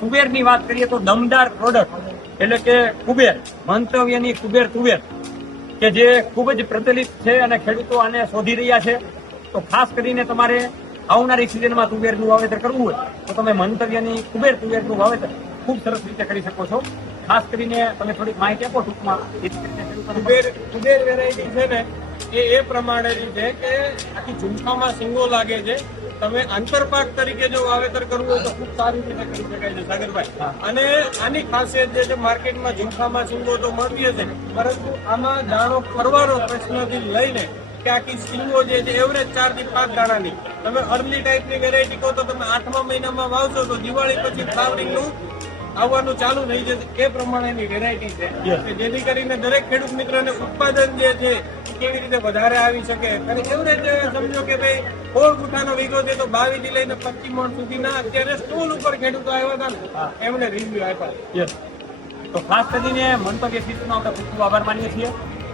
કુબેરની વાત કરીએ તો દમદાર પ્રોડક્ટ એટલે કે કુબેર, મંતવ્યની કુબેર તુવેર કે જે ખૂબ જ પ્રચલિત છે અને ખેડૂતો આને શોધી રહ્યા છે. તો ખાસ કરીને તમારે આવનારી સિઝનમાં તુવેરનું વાવેતર કરવું હોય તો તમે મંતવ્યની કુબેર તુવેરનું વાવેતર ખૂબ સરસ રીતે કરી શકો છો. ખાસ કરીને તમે થોડીક માહિતી આપો ટૂંકમાં. કુબેર વેરાયટી છે ને એ પ્રમાણેની છે કે આખી ઝુમખામાં સિંગો લાગે છે. તમે આંતરપાક તરીકે જો વાવેતર કરવું હોય તો ખૂબ સારી રીતે કરી શકાય છે સાગરભાઈ. અને આની ખાસિયત જે છે માર્કેટમાં ઝુમખામાં સિંગો તો મળતી હશે, પરંતુ આમાં દાણો ફરવાનો પ્રશ્નથી લઈને કે આખી સિંગો જે છે એવરેજ 4 થી 5 દાણાની. તમે અર્લી ટાઈપની વેરાયટી કહો તો તમે 8મા મહિનામાં વાવશો તો દિવાળી પછી ફ્લાવરિંગનું આવવાનું ચાલુ થઈ જશે. એ પ્રમાણેની વેરાયટી છે કે જેથી કરીને દરેક ખેડૂત મિત્રને ઉત્પાદન જે છે કેવી રીતે વધારે આવી શકે. અને એવરેજ સમજો કે ભાઈ 16 ગુઠાનો વીઘો છે તો 22 થી લઈને 25 મણ સુધીના અત્યારે સ્ટોલ ઉપર ખેડૂતો આવ્યા હતા ને એમને રિવ્યુ આપ્યા. તો ખાસ કરીને મંતવ્ય સીટનો આપણે ખૂબ ખૂબ આભાર માનીએ છીએ.